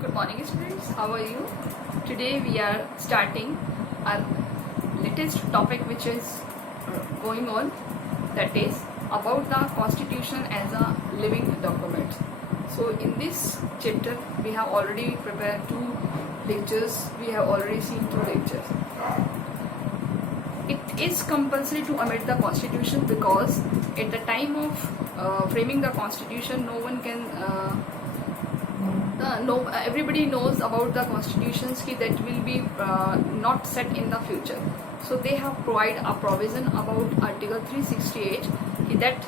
Good morning students, how are you? Today we are starting our latest topic which is going on, that is about the constitution as a living document. So in this chapter we have already prepared 2 lectures, we have already seen 2 lectures. It is compulsory to amend the constitution because at the time of framing the constitution no one can everybody knows about the constitutions that will be not set in the future. So they have provided a provision about article 368 that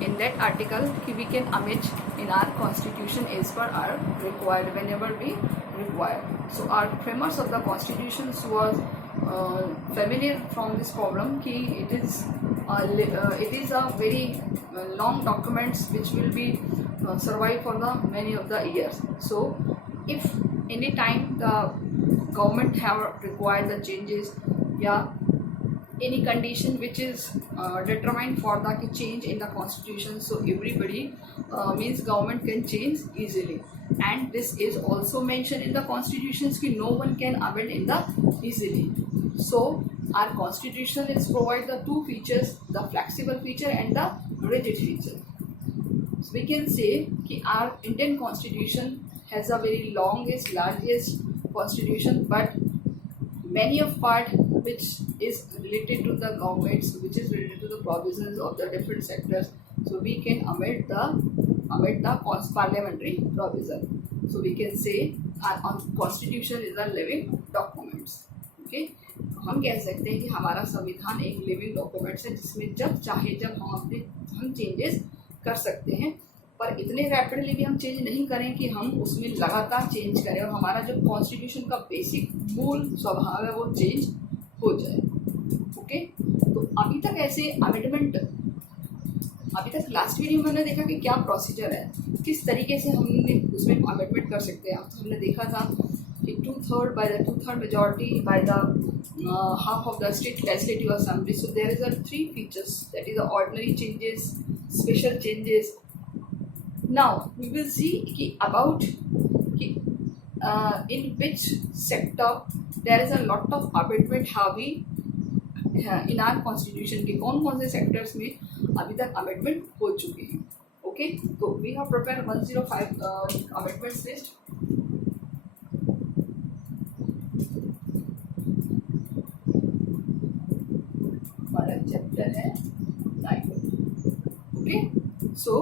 in that article we can amend in our constitution as per our required whenever we require. So our framers of the constitutions was familiar from this problem कि it is a very long documents which will be survive for the many of the years. So if any time the government have required the changes, yeah, any condition which is determined for the change in the constitution, so everybody means government can change easily, and this is also mentioned in the constitutions कि no one can amend in the easily. So our constitution is provide the 2 features, the flexible feature and the rigid feature. So we can say कि our Indian constitution has a very longest, largest constitution, but many of part which is related to the governments, which is related to the provisions of the different sectors. So we can amend the parliamentary provision. So we can say our constitution is a living documents. Okay, हम कह सकते हैं कि हमारा संविधान एक living documents है जिसमें जब चाहे जब हम चेंजेस कर सकते हैं, पर इतने रैपिडली भी हम चेंज नहीं करें कि हम उसमें लगातार चेंज करें और हमारा जो कॉन्स्टिट्यूशन का बेसिक मूल स्वभाव है वो चेंज हो जाए. ओके, तो अभी तक ऐसे अमेंडमेंट, अभी तक लास्ट वीडियो में हमने देखा कि क्या प्रोसीजर है, किस तरीके से हमने उसमें अमेंडमेंट कर सकते हैं. तो हमने देखा था कि 2/3 by the 2/3 majority by the half of the state legislative assembly. So there is a 3 features, that is the ordinary changes, special changes. Now we will see कि about in which sector there is a lot of amendment have we in our constitution के कौन-कौन से sectors में अभी तक amendment हो चुके हैं. Okay, so we have prepared 105 amendments list. हमारा चैप्टर है 9. ओके, सो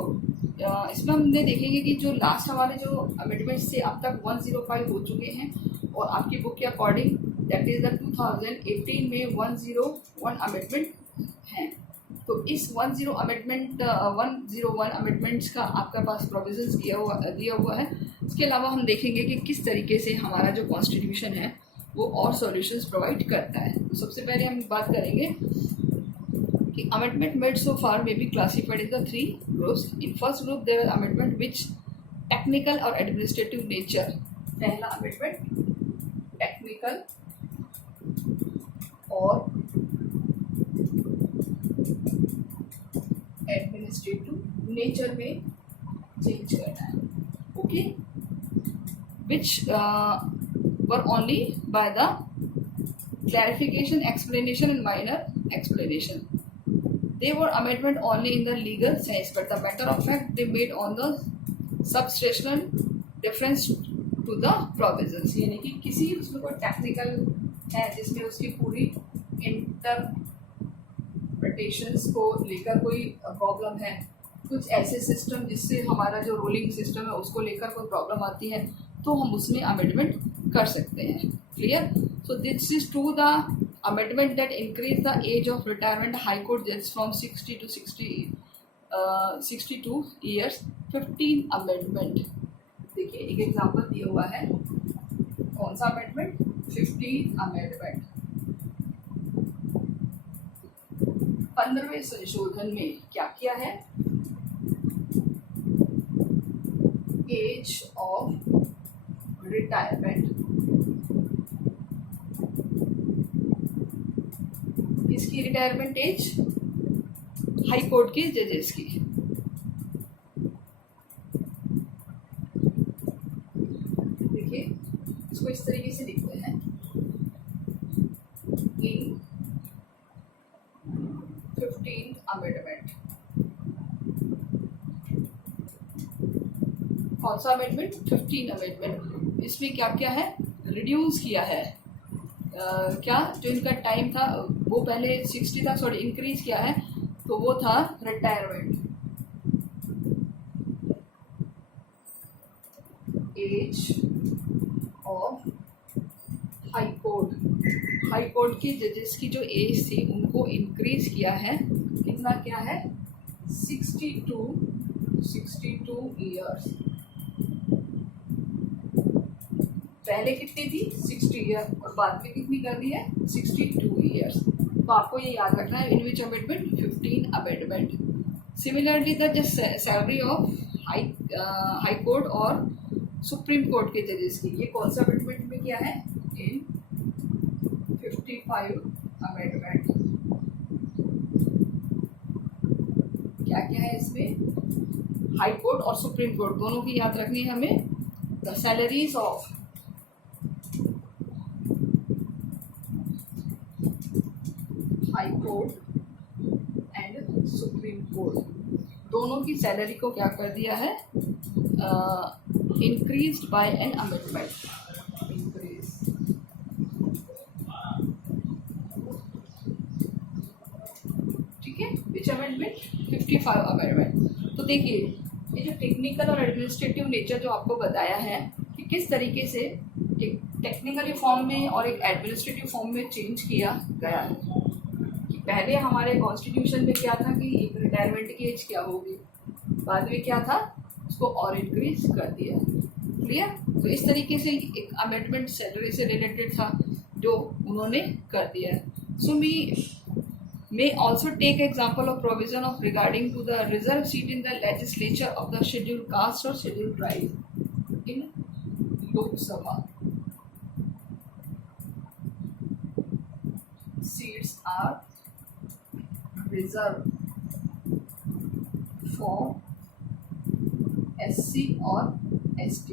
इसमें हमने देखेंगे कि जो लास्ट हमारे जो अमेंडमेंट्स थे अब तक 105 हो चुके हैं, और आपकी बुक के अकॉर्डिंग दैट इज द 2018 में 101 अमेंडमेंट हैं. तो इस 101 अमेंडमेंट्स का आपके पास प्रोविजंस दिया हुआ है. इसके अलावा हम देखेंगे कि किस तरीके से हमारा जो कॉन्स्टिट्यूशन है वो और सॉल्यूशंस प्रोवाइड करता है. तो सबसे पहले हम बात करेंगे कि amendment made so far may be classified in the 3 groups. In first group there are amendment which technical or administrative nature. पहला amendment technical और administrative nature में change करना है. Okay, which were only by the clarification, explanation and minor explanation. They were amendment only in the legal sense, but the matter of fact they made on the substantial difference to the provisions. यानी कि किसी उसमें कोई technical है जिसमें उसकी पूरी interpretations को लेकर कोई प्रॉब्लम है, कुछ ऐसे सिस्टम जिससे हमारा जो रूलिंग सिस्टम है उसको लेकर कोई प्रॉब्लम आती है, तो हम उसमें अमेंडमेंट कर सकते हैं. Clear? So this is to the amendment that increase the age of retirement high court judges from 60 to 62 years. 15 amendment. देखिए एक एग्जांपल दिया हुआ है, कौन सा अमेंडमेंट? 15 अमेंडमेंट. 15वें संशोधन में क्या किया है? Age of retirement. इसकी रिटायरमेंट एज हाई कोर्ट के जजेस की. इसको इस तरीके से लिखते हैं, इन 15th अमेंडमेंट। कौन सा अमेंडमेंट? 15 अमेंडमेंट। इसमें क्या क्या है? रिड्यूस किया है क्या जो इनका टाइम था वो पहले 60 था, सॉरी इंक्रीज किया है, तो वो था retirement age of high court की जजेस की जो एज थी उनको इंक्रीज किया है। कितना किया है? 62 ईयर्स। पहले कितनी थी? 60 ईयर, और बाद में कितनी कर दी है? 62 ईयर्स। तो आपको ये याद रखना है, in which amendment? 15 amendment. Similarly the just salary of high court और सुप्रीम कोर्ट के जजेस की, ये कौन सा अमेंडमेंट में किया है? इन 55 अमेंडमेंट। क्या क्या है इसमें? हाई कोर्ट और सुप्रीम कोर्ट दोनों की याद रखनी है हमें। The salaries of high court and supreme court, दोनों की सैलरी को क्या कर दिया है? Increased by an amendment. ठीक है, विच अमेंडमेंट? 55 अमेंडमेंट। तो देखिए ये जो टेक्निकल और एडमिनिस्ट्रेटिव नेचर जो आपको बताया है कि किस तरीके से एक टेक्निकली फॉर्म में और एक एडमिनिस्ट्रेटिव फॉर्म में चेंज किया गया है। कि पहले हमारे कॉन्स्टिट्यूशन में क्या था कि एक रिटायरमेंट की एज क्या होगी, बाद में क्या था उसको और इंक्रीज कर दिया। क्लियर? तो इस तरीके से एक अमेंडमेंट सैलरी से रिलेटेड था जो उन्होंने कर दिया है। सो मी may also take example of provision of regarding to the reserve seat in the legislature of the scheduled caste or scheduled tribe in Lok Sabha. Seats are reserved for SC और ST।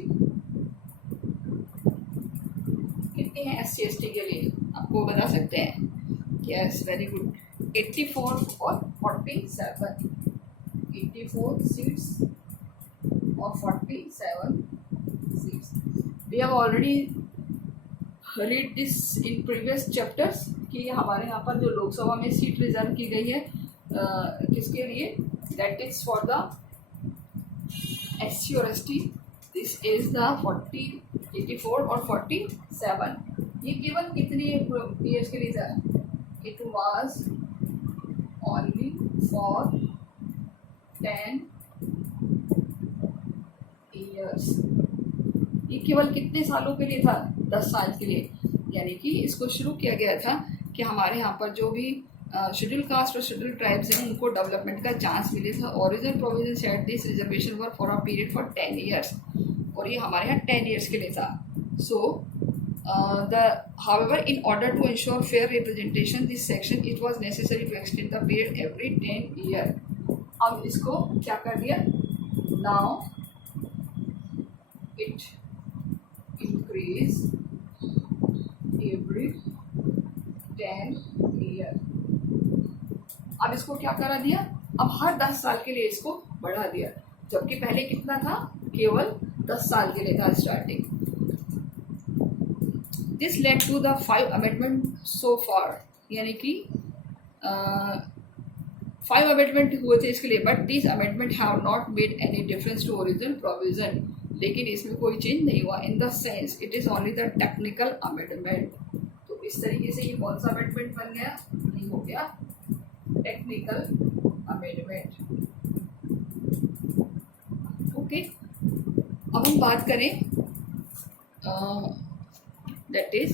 कितनी है SC ST के लिए आपको बता सकते हैं? Yes, very good. 84 और 47, 84 सीट्स और 47 seats. We have already read this in previous chapters कि हमारे यहाँ पर जो लोकसभा में सीट रिजर्व की गई है किसके लिए? That is for the SC और ST। दिस इज द 84 और 47। ये केवल कितने ईयर्स के लिए था? It was only for 10 years। ये केवल कितने सालों के लिए था? 10 साल के लिए। यानी कि इसको शुरू किया गया था कि हमारे यहाँ पर जो भी शेड्यूल कास्ट और शेड्यूल ट्राइब्स हैं उनको डेवलपमेंट का चांस मिले था। Original provision set this reservation were for a period for 10 years, और ये हमारे यहाँ 10 ईयर्स के लिए था। सो however, in order to ensure fair representation, this section it was necessary to extend the period every 10 year। अब इसको क्या कर दिया? Now it increase every 10 year। अब इसको क्या करा दिया? अब हर 10 साल के लिए इसको बढ़ा दिया, जबकि पहले कितना था? केवल 10 साल के लिए था starting. This lead to the 5 amendment so far, यानी कि 5 अमेंडमेंट हुए थे इसके लिए, but this amendment have not made any difference to original provision. लेकिन इसमें कोई चेंज नहीं हुआ। In the sense it is only the technical amendment. तो इस तरीके से ये कौन सा अमेंडमेंट बन गया? ये हो गया टेक्निकल अमेंडमेंट। ओके, अब हम बात करें that is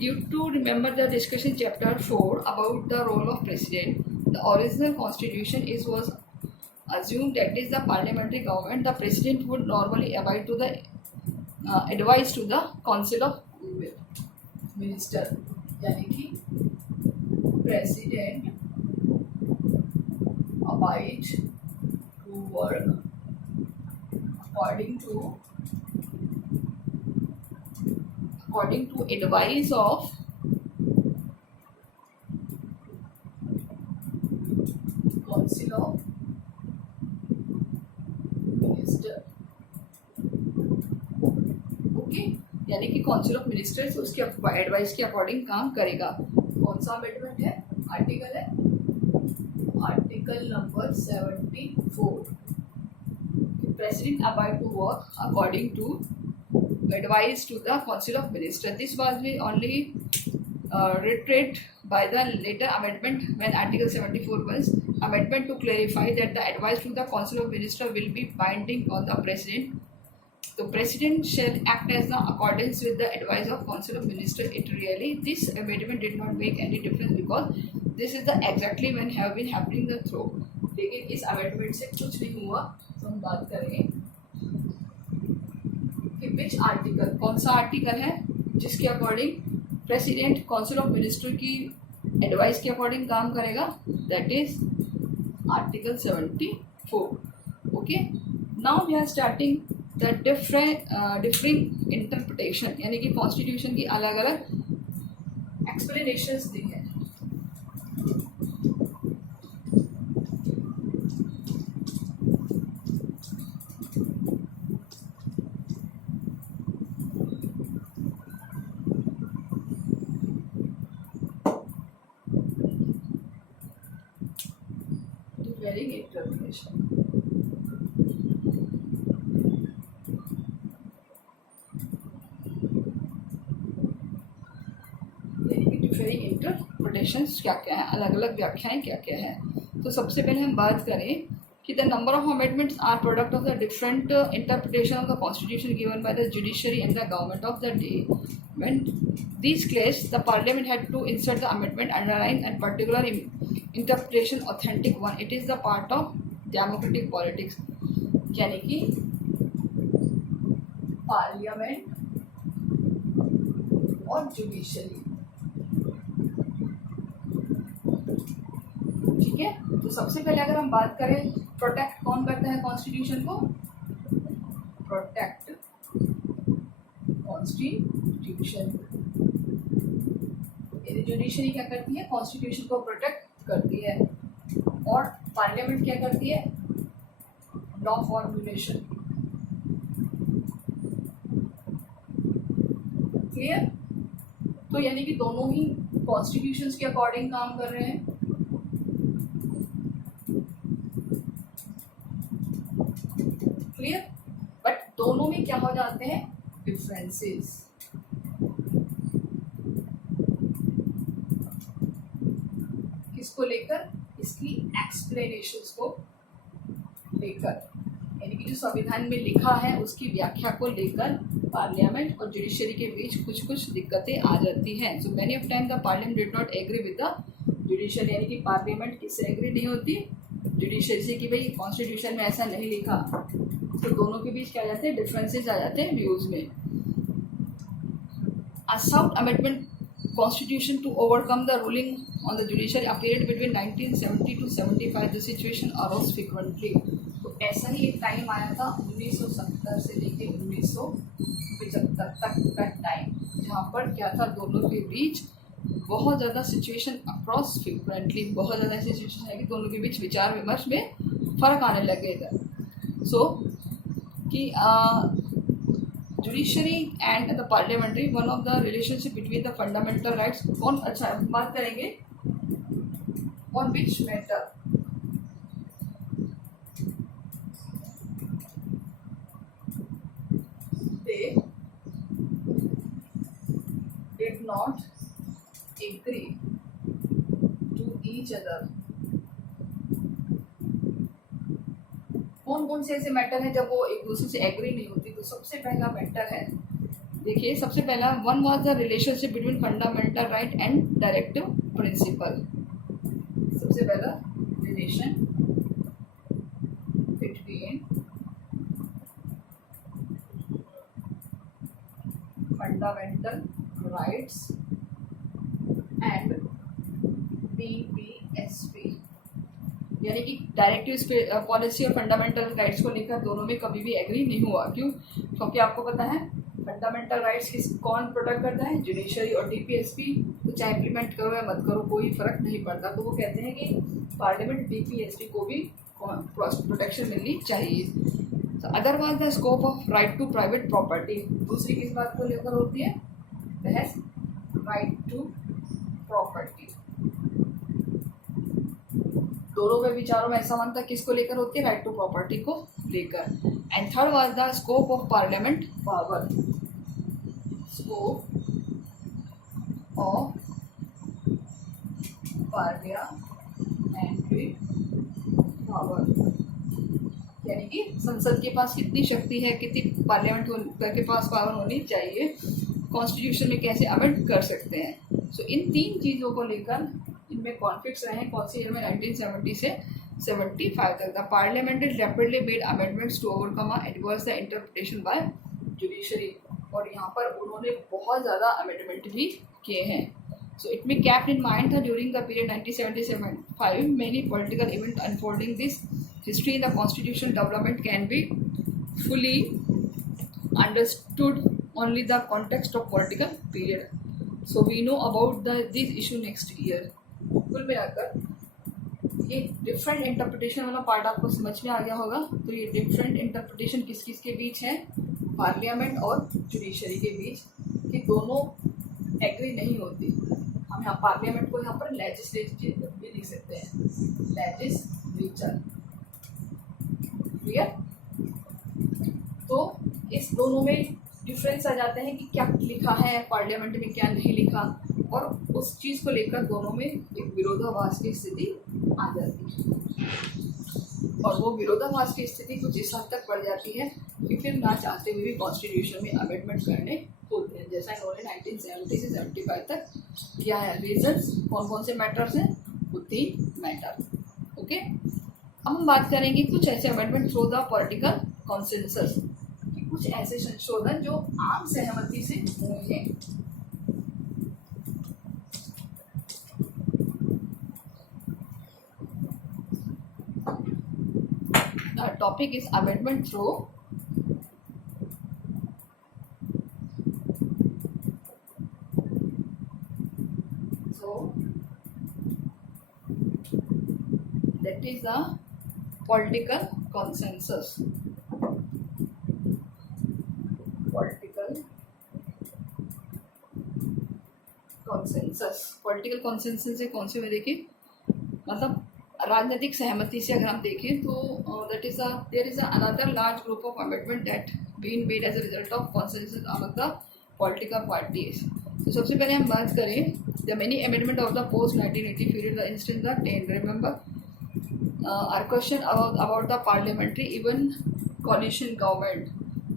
due to remember the discussion chapter 4 about the role of president. The original constitution was assumed that is the parliamentary government. The president would normally abide to the advice to the council of minister, यानी कि president abide to work according to according to advice of council of minister. Okay, यानी कि council of ministers उसके advice के according काम करेगा। कौन सा अमेंडमेंट है, आर्टिकल है article number 74। President abide to work according to advice to the council of ministers. This was only reiterated by the later amendment when article 74 was amendment to clarify that the advice to the council of ministers will be binding on the president. The president shall act as the accordance with the advice of council of ministers. It really, this amendment did not make any difference because this is the exactly when have been happening the through. लेकिन इस amendment से कुछ नहीं हुआ, तो हम बात करेंगे विच आर्टिकल, कौन सा आर्टिकल है जिसके according president council of minister की एडवाइस के अकॉर्डिंग काम करेगा, that is article 74। Okay, now we are starting the different interpretation, यानी कि कॉन्स्टिट्यूशन की अलग अलग एक्सप्लेनेशंस दी हैं। Interpretation. डिफरेंट इंटरप्रिटेशंस क्या क्या है, अलग अलग व्याख्याएं क्या क्या है। तो सबसे पहले हम बात करें कि the number of amendments are product of the different interpretation of the constitution given by the judiciary and the government of the day. When this clash the parliament had to insert the amendment underline and particular interpretation authentic one. It is the part of democratic politics, यानी कि parliament और judiciary. ठीक है, तो सबसे पहले अगर हम बात करें प्रोटेक्ट कौन करता है कॉन्स्टिट्यूशन को, प्रोटेक्ट कॉन्स्टिट्यूशन, जुडिशरी क्या करती है, कॉन्स्टिट्यूशन को प्रोटेक्ट करती है, और पार्लियामेंट क्या करती है, लॉ फॉर्मुलेशन। क्लियर, तो यानी कि दोनों ही कॉन्स्टिट्यूशंस के अकॉर्डिंग काम कर रहे हैं। क्लियर, बट दोनों में क्या हो जाते हैं, डिफरेंसेस। किसको लेकर, इसकी एक्सप्लेनेशंस को लेकर, यानी कि जो संविधान में लिखा है उसकी व्याख्या को लेकर पार्लियामेंट और जुडिशरी के बीच कुछ कुछ दिक्कतें आ जाती हैं। So many of time the parliament did not agree with the judiciary, यानी कि पार्लियामेंट किससे एग्री नहीं होती, जुडिशरी से, कि भाई कॉन्स्टिट्यूशन में ऐसा नहीं लिखा। तो दोनों के बीच क्या आ जाते हैं, डिफरेंसेस आ जाते हैं व्यूज में। A South Amendment Constitution to overcome the ruling on the judiciary appeared between 1970 to 75. The situation arose frequently. तो ऐसा ही एक टाइम आया था 1970 से लेके 1975 तक का टाइम, जहाँ पर क्या था, दोनों के बीच बहुत ज़्यादा सिचुएशन अक्रॉस फ्रीक्वेंटली, बहुत ज़्यादा ऐसी सिचुएशन है कि दोनों के बीच विचार विमर्श में फ़र्क आने लगे था। सो कि judiciary and the parliamentary, one of the relationship between the fundamental rights. कौन, अच्छा बात करेंगे on which matter they did not agree to each other। कौन कौन से ऐसे मैटर हैं जब वो एक दूसरे से एग्री नहीं होती। तो सबसे पहला मैटर है, देखिए सबसे पहला, one was the relationship between fundamental right and directive principle. सबसे पहला relation between fundamental rights and BPSP, यानी कि डायरेक्टिव पॉलिसी और फंडामेंटल राइट्स को लेकर दोनों में कभी भी एग्री नहीं हुआ। क्यों? क्योंकि आपको पता है फंडामेंटल राइट्स कौन प्रोटेक्ट करता है? जुडिशरी और डीपीएसपी। तो चाहे इम्प्लीमेंट करो या मत करो कोई फर्क नहीं पड़ता। तो वो कहते हैं कि पार्लियामेंट डीपीएसपी को भी प्रोटेक्शन मिलनी चाहिए। Otherwise the scope of right to private property, दूसरी किस बात को लेकर होती है? बहस राइट टू प्रॉपर्टी। दोनों में विचारों में ऐसा मानता किसको लेकर होती है? राइट टू प्रॉपर्टी को लेकर। And third was the scope of parliament power, scope of parliamentary power, यानी कि संसद के पास कितनी शक्ति है, कितनी पार्लियामेंट के पास पावर होनी चाहिए, कॉन्स्टिट्यूशन में कैसे अमेंड कर सकते हैं। सो इन तीन चीज़ों को लेकर इनमें कॉन्फ्लिक्ट्स रहे कौन सी ईयर में? 1970 से 75 तक। The parliament rapidly made amendments to overcome adverse the interpretation by judiciary, और यहाँ पर उन्होंने बहुत ज़्यादा अमेंडमेंट भी किए हैं। So it may kept in mind that during the period 1975, many political events unfolding this history in the constitutional development can be fully understood only the context of political period. So we know about this issue next year. कुल मिलाकर ये different interpretation वाला part आपको समझ में आ गया होगा। तो ये डिफरेंट इंटरप्रिटेशन किस किस के बीच है? पार्लियामेंट और जुडिशरी के बीच, कि दोनों एग्री नहीं होती। हम यहाँ पार्लियामेंट को यहाँ पर लेजिस्लेचर भी लिख सकते हैं, लेजिस्लेचर। क्लियर? तो इस दोनों में डिफरेंस आ जाते हैं कि क्या लिखा है पार्लियामेंट में, क्या नहीं लिखा, और उस चीज़ को लेकर दोनों में एक विरोधाभास की स्थिति आ जाती है। और वो विरोधाभास की स्थिति कुछ इस हद तक बढ़ जाती है कि फिर ना चाहते हुए भी कॉन्स्टिट्यूशन में अमेंडमेंट करने होते हैं, जैसा इन्होंने 1970 से 75 तक किया है। रीजंस कौन कौन से मैटर्स हैं? वो 3 मैटर। ओके, अब हम बात करेंगे कुछ ऐसे amendment through the political consensus, कुछ ऐसे संशोधन जो आम सहमति से हुए हैं। The topic is amendment through that is the political consensus. Political consensus से कौन से में देखिए, मतलब राजनीतिक सहमति से अगर हम देखें तो that is there is another large group of amendment that been made as a result of consensus among the political parties. तो सबसे पहले हम बात करें the many amendment of the post 1980 period, the instance the 10 remember our question about the parliamentary even coalition government,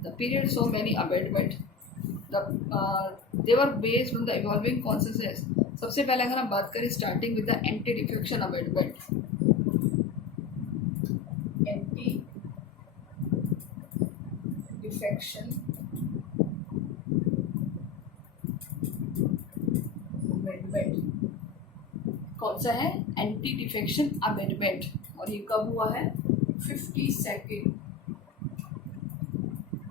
the period so many amendment, they were based on the evolving consensus. सबसे पहले अगर हम बात करें starting with the anti defection amendment, anti defection amendment कौन सा है? Anti defection amendment, और ये कब हुआ है? 52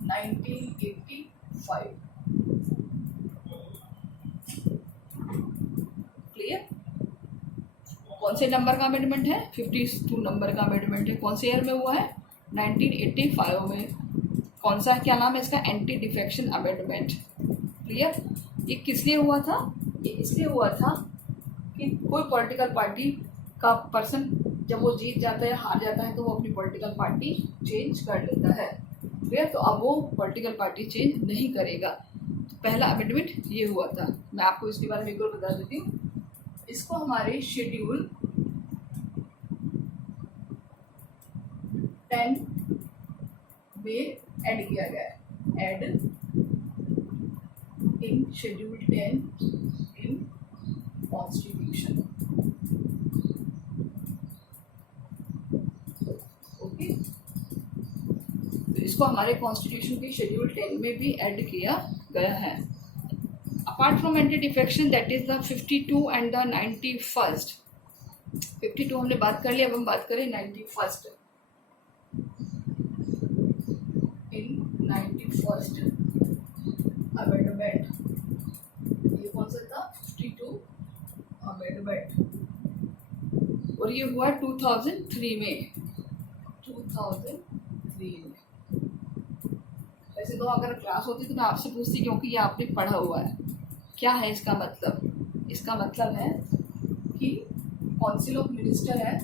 1985। क्लियर? कौन से नंबर का अमेंडमेंट है? 52 नंबर का अमेंडमेंट है। कौन से ईयर में हुआ है? 1985 में। कौन सा, क्या नाम है इसका? Anti defection amendment. क्लियर? ये किस लिए हुआ था? ये इसलिए हुआ था कि कोई पॉलिटिकल पार्टी का पर्सन जब वो जीत जाता है, हार जाता है, तो वो अपनी पॉलिटिकल पार्टी चेंज कर लेता है। क्लियर? तो अब वो पॉलिटिकल पार्टी चेंज नहीं करेगा। तो पहला अमेंडमेंट ये हुआ था। मैं आपको इसके बारे में एक और बता देती हूँ। इसको हमारे शेड्यूल 10 में ऐड किया गया है। Add in schedule 10 in constitution. Okay, तो इसको हमारे कॉन्स्टिट्यूशन के शेड्यूल 10 में भी ऐड किया गया है। Apart from anti defection, that is the 52 and the 91st। 52 हमने बात कर लिया, अब हम बात करें 91st। इन 91st और ये हुआ 2003 में, 2003 में। वैसे तो अगर क्लास होती तो मैं आपसे पूछती, क्योंकि ये आपने पढ़ा हुआ है। क्या है इसका मतलब? इसका मतलब है कि काउंसिल ऑफ मिनिस्टर है,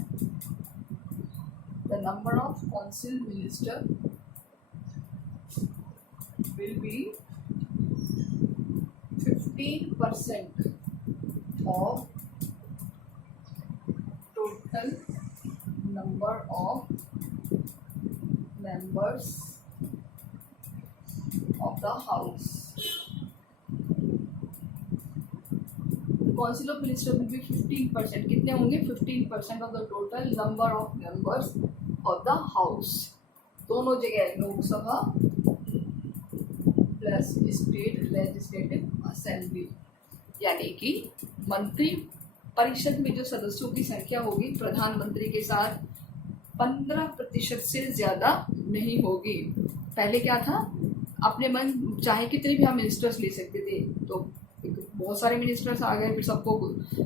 the number of council minister will be 15% of total number of members of the house. Council of Ministers will be 15%. कितने होंगे? 15% of the total number of members of the house. दोनों जगह Lok Sabha plus state legislative assembly, यानी कि मंत्री परिषद में जो सदस्यों की संख्या होगी प्रधानमंत्री के साथ 15% से ज्यादा नहीं होगी। पहले क्या था, अपने मन चाहे कितने भी हम मिनिस्टर्स ले सकते थे, तो बहुत सारे मिनिस्टर्स आ गए, फिर सबको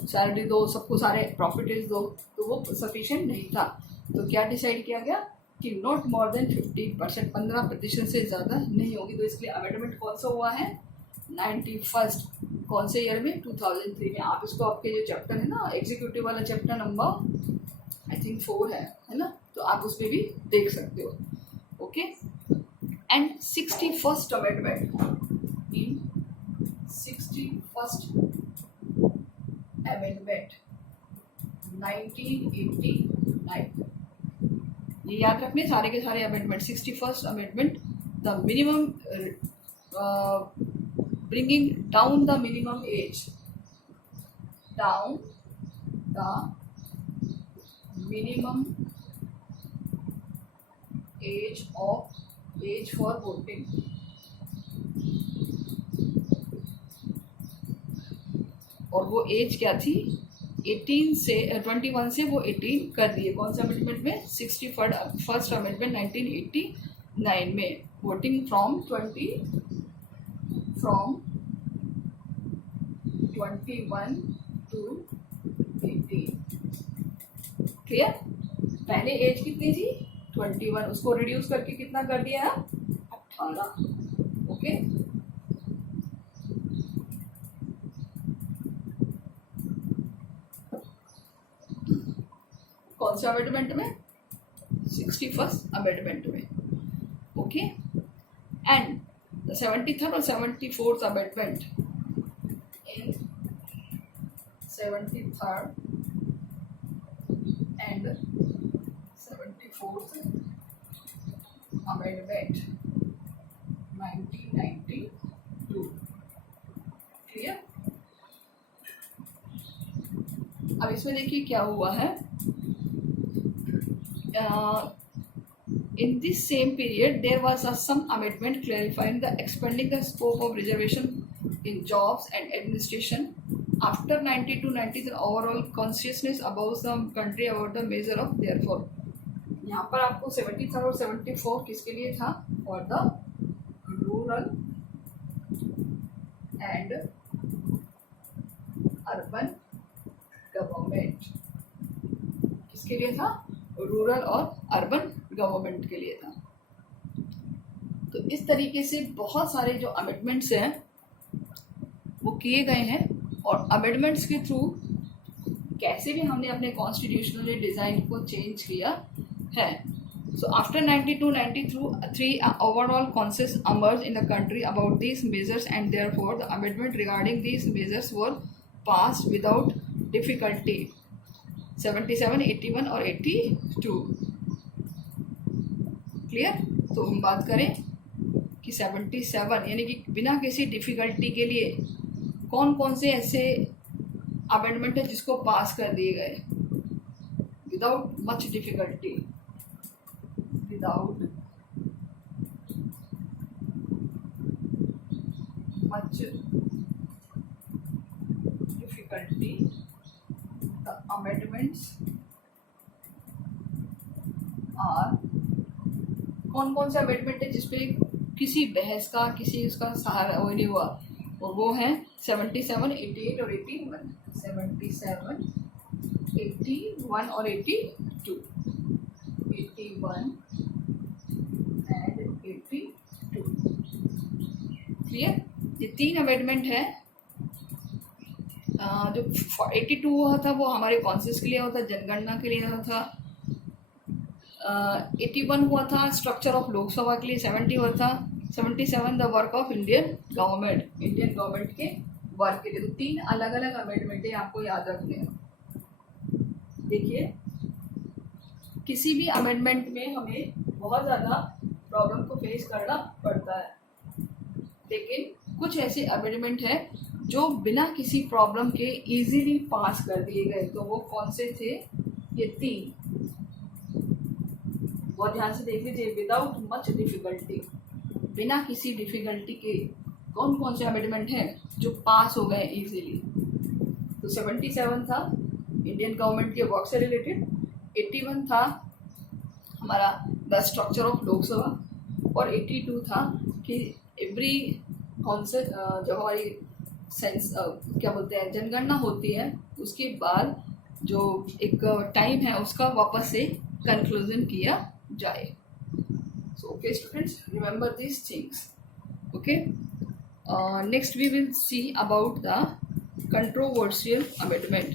सैलरी दो, सबको सारे प्रॉफिटेज दो, तो वो सफिशिएंट नहीं था। तो क्या डिसाइड किया गया कि नॉट मोर देन 50%, 15% से ज़्यादा नहीं होगी। तो इसलिए अमेंडमेंट कौन सा हुआ है? 91st। कौन से ईयर में? 2003 में। आप इसको आपके जो चैप्टर है ना, एग्जीक्यूटिव वाला चैप्टर नंबर आई थिंक 4 है ना, तो आप उसमें भी देख सकते हो। Okay, and 61st amendment, in 61st amendment 1989, ये याद रखने सारे के सारे amendment. 61st amendment, the minimum bringing down the minimum age, down the minimum age for voting. और वो एज क्या थी? 18 से 21 से वो 18 कर दिए। कौन सा अमेंडमेंट में? 61st अमेंडमेंट 1989 में। Voting from 21 to 18। क्लियर? पहले एज कितनी थी? 21, उसको रिड्यूस करके कितना कर दिया है? 18। ओके, कौन सा अमेंडमेंट में? 61st अमेंडमेंट में। ओके, एंड द 73rd और 74th amendment, in 73rd and 74th amendment 1992। Clear? अब इसमें देखिए क्या हुआ है। In this same period, there was some amendment clarifying the expanding the scope of reservation in jobs and administration. After 90 the overall consciousness about the country about the measure of therefore. यहाँ पर आपको 73 और 74 किसके लिए था? For the rural and urban government। किसके लिए था? रूरल और अर्बन गवर्नमेंट के लिए था। तो इस तरीके से बहुत सारे जो अमेंडमेंट्स हैं वो किए गए हैं, और अमेंडमेंट्स के थ्रू कैसे भी हमने अपने कॉन्स्टिट्यूशनल डिज़ाइन को चेंज किया है। So after 92-93 overall consensus emerged in the country about these measures, and therefore the amendment regarding these measures were passed without difficulty। 77, 81 और 82। क्लियर? तो हम बात करें कि 77 यानी कि बिना किसी डिफिकल्टी के लिए कौन कौन से ऐसे अमेंडमेंट है जिसको पास कर दिए गए without much difficulty. Without much difficulty amendments are, कौन कौन से अमेंडमेंट है जिसपे किसी बहस का, किसी उसका सहारा वो नहीं हुआ, और वो है 77, 88 और 81। 77, 81 और 82, 81 एंड 82। क्लियर? ये तीन अमेंडमेंट है। जो 82 हुआ था वो हमारे कॉन्सेंस के लिए हुआ था, जनगणना के लिए हुआ था। 81 हुआ था स्ट्रक्चर ऑफ लोकसभा के लिए। 70 हुआ था 77 the work of Indian government के वर्क के लिए। तो तीन अलग अलग अमेंडमेंट है, आपको याद रखने हैं। देखिए, किसी भी अमेंडमेंट में हमें बहुत ज़्यादा प्रॉब्लम को फेस करना पड़ता है, लेकिन कुछ ऐसे अमेंडमेंट है जो बिना किसी प्रॉब्लम के इजीली पास कर दिए गए। तो वो कौन से थे? ये तीन, बहुत ध्यान से देख लीजिए। विदाउट मच डिफिकल्टी, बिना किसी डिफिकल्टी के कौन कौन से अमेंडमेंट हैं जो पास हो गए इजीली? तो 77 था इंडियन गवर्नमेंट के वर्क से रिलेटेड, 81 था हमारा द स्ट्रक्चर ऑफ लोकसभा, और 82 था कि एवरी कॉन्सेप्ट जो हमारी सेंस क्या बोलते हैं जनगणना होती है, उसके बाद जो एक टाइम है उसका वापस से कंक्लूजन किया जाए। So okay students, remember this things. Okay, next we will see about the controversial amendment,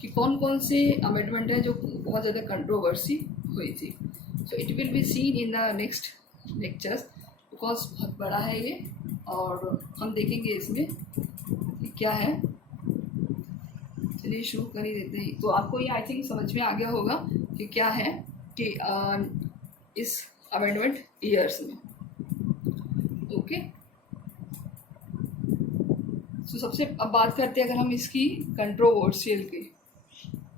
कि कौन कौन से अमेंडमेंट है जो बहुत ज़्यादा कंट्रोवर्सी हुई थी। So it will be seen in the next lectures, because बहुत बड़ा है ये, और हम देखेंगे इसमें कि क्या है। चलिए शुरू कर ही देते हैं। तो आपको ये आई थिंक समझ में आ गया होगा कि क्या है कि इस अमेंडमेंट ईयर्स में। ओके, तो सबसे अब बात करते हैं अगर हम इसकी कंट्रोवर्शियल की,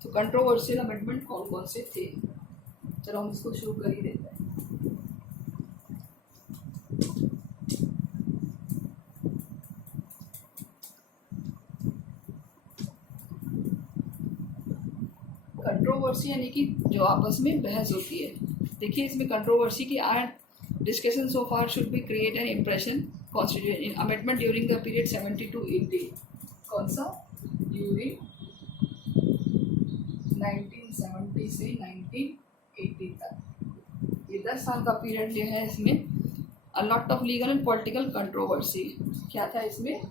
तो कंट्रोवर्शियल अमेंडमेंट कौन कौन से थे। चलो हम इसको शुरू कर ही देते हैं। कंट्रोवर्सी यानी कि जो आपस में बहस होती है। देखिए, इसमें कंट्रोवर्सी की discussion so far should be create an impression constitution in amendment during the period 70 to 80। कौन सा? ड्यूरिंग 1970 से 1980 तक, ये 10 साल का पीरियड जो है, इसमें a lot of legal and political controversy. क्या था इसमें?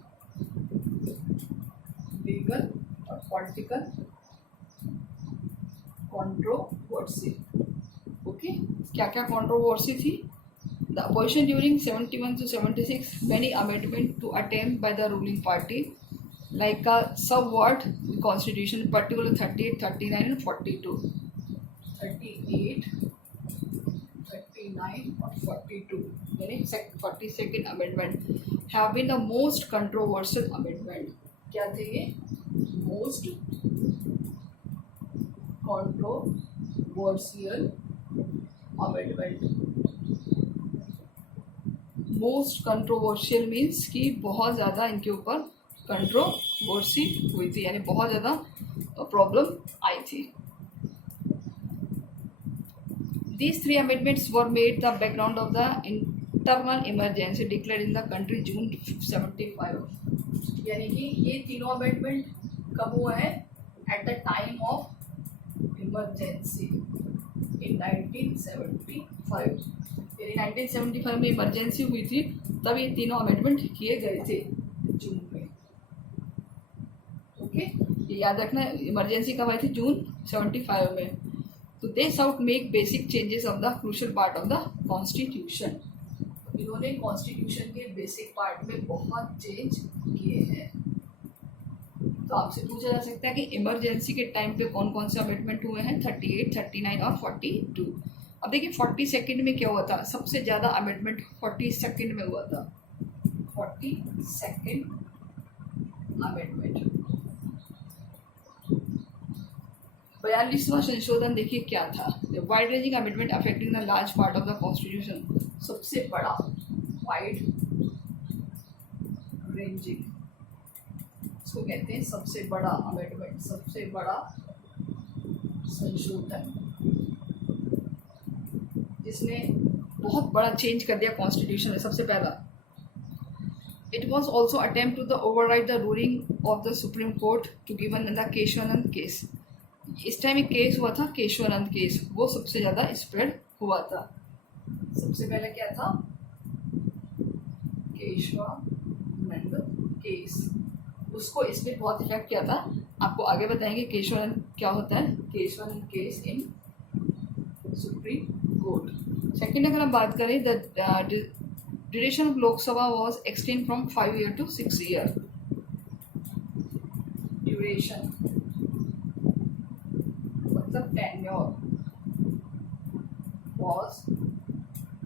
लीगल और पॉलिटिकल कंट्रोवर्सी। ओके, क्या क्या कंट्रोवर्सी थी? The opposition during 71 to 76 many amendment to attempt by the ruling party like a subvert constitution, particular 38, 39 and 42। 38, 39 और 42 यानी 42nd amendment have been the most controversial amendment। क्या थे ये? most controversial amendment। Most controversial means कि बहुत ज़्यादा इनके ऊपर कंट्रोवर्सी हुई थी, यानी बहुत ज़्यादा प्रॉब्लम आई थी। These 3 amendments were made the background of the internal emergency declared in the country June 75। यानी कि ये तीनों अमेंडमेंट कब हुआ है? At the time of emergency in 1975। यानी 1975 में इमरजेंसी हुई थी, तब ये तीनों अमेंडमेंट किए गए थे जून में। ओके, ये याद रखना, इमरजेंसी कब आई थी? जून 75 में। तो they sought make basic changes of the crucial part of the constitution. इन्होंने कॉन्स्टिट्यूशन के बेसिक पार्ट में बहुत चेंज किए हैं। तो आपसे पूछा जा सकता है कि इमरजेंसी के टाइम पे कौन कौन से अमेंडमेंट हुए हैं? 38, 39 और 42। अब देखिए 42nd में क्या हुआ था? सबसे ज़्यादा अमेंडमेंट 42nd में हुआ था। 42nd अमेंडमेंट, 42वां संशोधन देखिए क्या था? Wide ranging amendment affecting the large part of the constitution. सबसे बड़ा वाइड रेंजिंग, इसको कहते हैं सबसे बड़ा अमेंडमेंट, सबसे बड़ा संशोधन, जिसने बहुत बड़ा चेंज कर दिया कॉन्स्टिट्यूशन में। सबसे पहला, it was also attempt to the override the ruling of the supreme court to given the Kesavananda case. इस टाइम एक केस हुआ था केशवानंद केस, वो सबसे ज़्यादा स्प्रेड हुआ था। सबसे पहले क्या था, केशवानंद केस, उसको इसमें बहुत इफेक्ट किया था। आपको आगे बताएंगे केशवानंद क्या होता है, Kesavananda case in supreme court. Second अगर हम बात करें, the duration of Lok Sabha was extend from 5 year to 6 year. Duration मतलब tenure was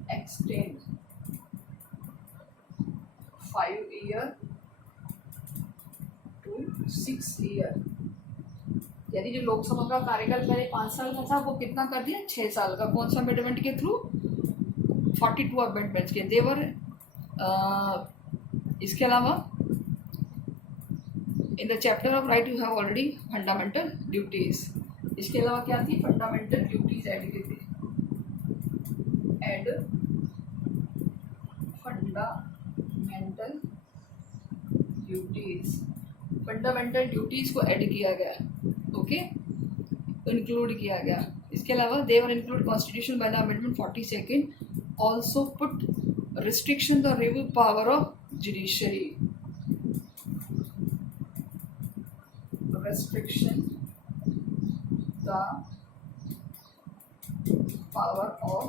extended 5 year to 6 year। यानी जो लोकसभा का कार्यकाल पहले 5 साल का था, वो कितना कर दिया, 6 साल का। कौन सा अमेंडमेंट के थ्रू, 42 अमेंडमेंट्स के देवर। इसके अलावा in the chapter of right you have already fundamental duties. इसके अलावा क्या थी, फंडामेंटल ड्यूटीज ऐड की थी, add fundamental duties. Fundamental duties को ऐड किया गया, ओके, इंक्लूड किया गया। इसके अलावा they were include constitution by the amendment 42 also put restriction the review power of judiciary. restriction the power of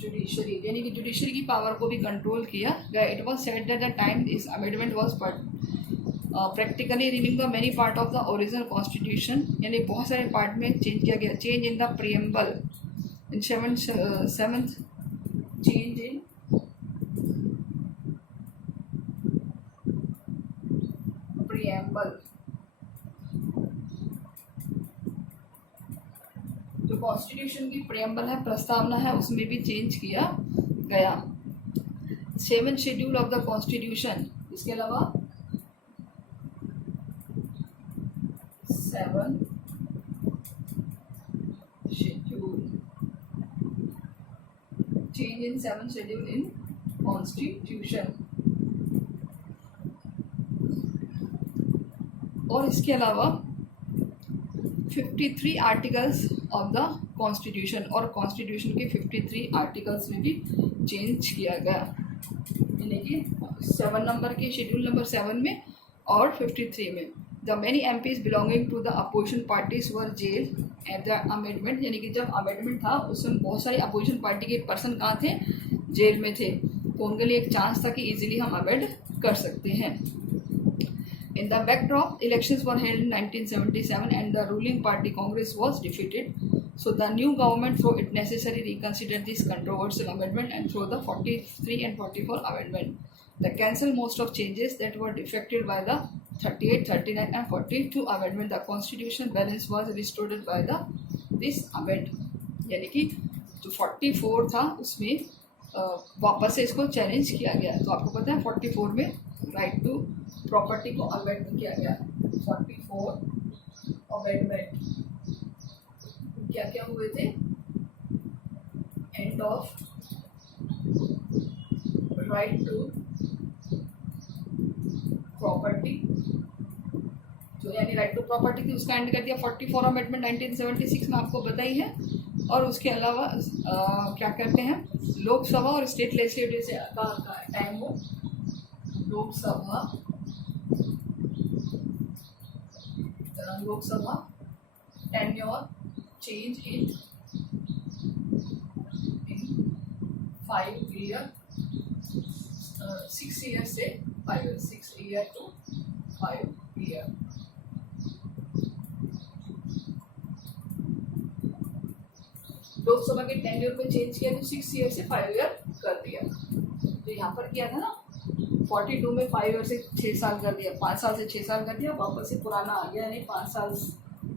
judiciary, यानी कि जुडिशरी की पावर को भी कंट्रोल किया गया। It was said that the time this amendment was practically removing the many part of the original constitution, यानी बहुत सारे पार्ट में चेंज किया गया। Change in the preamble in seventh change in preamble, जो कॉन्स्टिट्यूशन की प्रियम्बल है, प्रस्तावना है, उसमें भी चेंज किया गया। 7th schedule of the constitution, इसके अलावा 7th schedule, change in 7th schedule in constitution. और इसके अलावा 53 आर्टिकल्स ऑफ द कॉन्स्टिट्यूशन, और कॉन्स्टिट्यूशन के 53 आर्टिकल्स में भी चेंज किया गया, यानी कि 7 नंबर के शेड्यूल नंबर 7 में और 53 में। The many MPs belonging to the opposition parties were jail at the amendment, यानी कि जब अमेंडमेंट था उसमें बहुत सारी अपोजिशन पार्टी के पर्सन कहाँ थे, जेल में थे, तो उनके लिए एक चांस था कि इजीली हम अमेंड कर सकते हैं। In the backdrop, elections were held in 1977 and the ruling party Congress was defeated. So the new government thought it necessary reconsider this controversial amendment and throw the 43 and 44 amendment. They cancel most of changes that were defected by the 38, 39 and 42 amendment. The constitutional balance was restored by the this amendment. यानी कि जो 44 था उसमें वापस से इसको challenge किया गया। तो आपको पता है 44 में राइट टू प्रॉपर्टी को अमेंड किया गया। 44 अमेंडमेंट क्या क्या हुए थे, end of right to property, जो यानी राइट टू प्रॉपर्टी थी उसका एंड कर दिया 44 अमेंडमेंट 1976 में, आपको बताई है। और उसके अलावा क्या करते हैं, लोकसभा और स्टेट लेजिस्लेटिव का टाइम हो, Lok Sabha tenure change in 5 year, 6 year से 5 year, 6 year to 5 year. Lok Sabha के टेन्योर पे चेंज किया तो 6 ईयर से 5 ईयर कर दिया। तो यहाँ पर किया था ना 42 में 5 ईयर से 6 साल कर दिया, 5 साल से 6 साल कर दिया, वापस से पुराना आ गया, नहीं 5 साल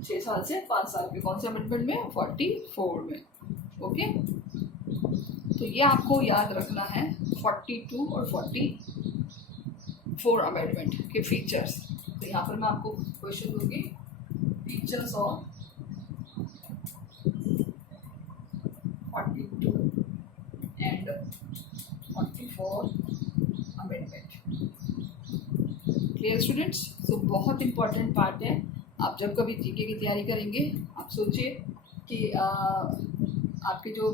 6 साल से 5 साल के। कौन से अमेंडमेंट में, 44 में। ओके, तो ये आपको याद रखना है 42 और 44 अमेंडमेंट के फीचर्स। तो यहाँ पर मैं आपको क्वेश्चन दूंगी, features of 42 and 44 amendment. Clear students? तो बहुत इंपॉर्टेंट पार्ट है आप जब कभी जीके की तैयारी करेंगे आप सोचिए कि आपके जो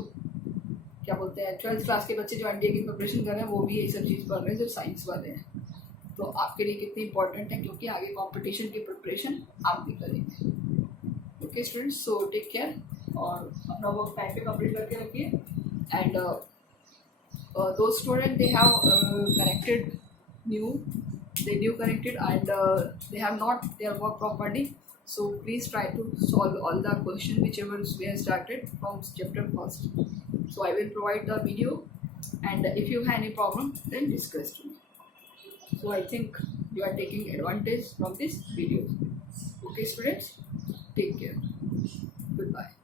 क्या बोलते हैं 12th क्लास के बच्चे जो एनडीए की प्रिपरेशन कर रहे हैं वो भी यही सब चीज़ पढ़ रहे हैं जो साइंस वाले हैं, तो आपके लिए कितनी इंपॉर्टेंट है क्योंकि आगे कंपटीशन की प्रिपरेशन आप भी करेंगे। Okay students, so take care और अपना वर्क टाइम पे कंप्लीट करके रखिए। And those students they have connected new they new connected and they have not their work properly, so please try to solve all the question whichever we have started from chapter first. So I will provide the video, and if you have any problem then discuss to me. So I think you are taking advantage from this video. Okay students, take care, goodbye.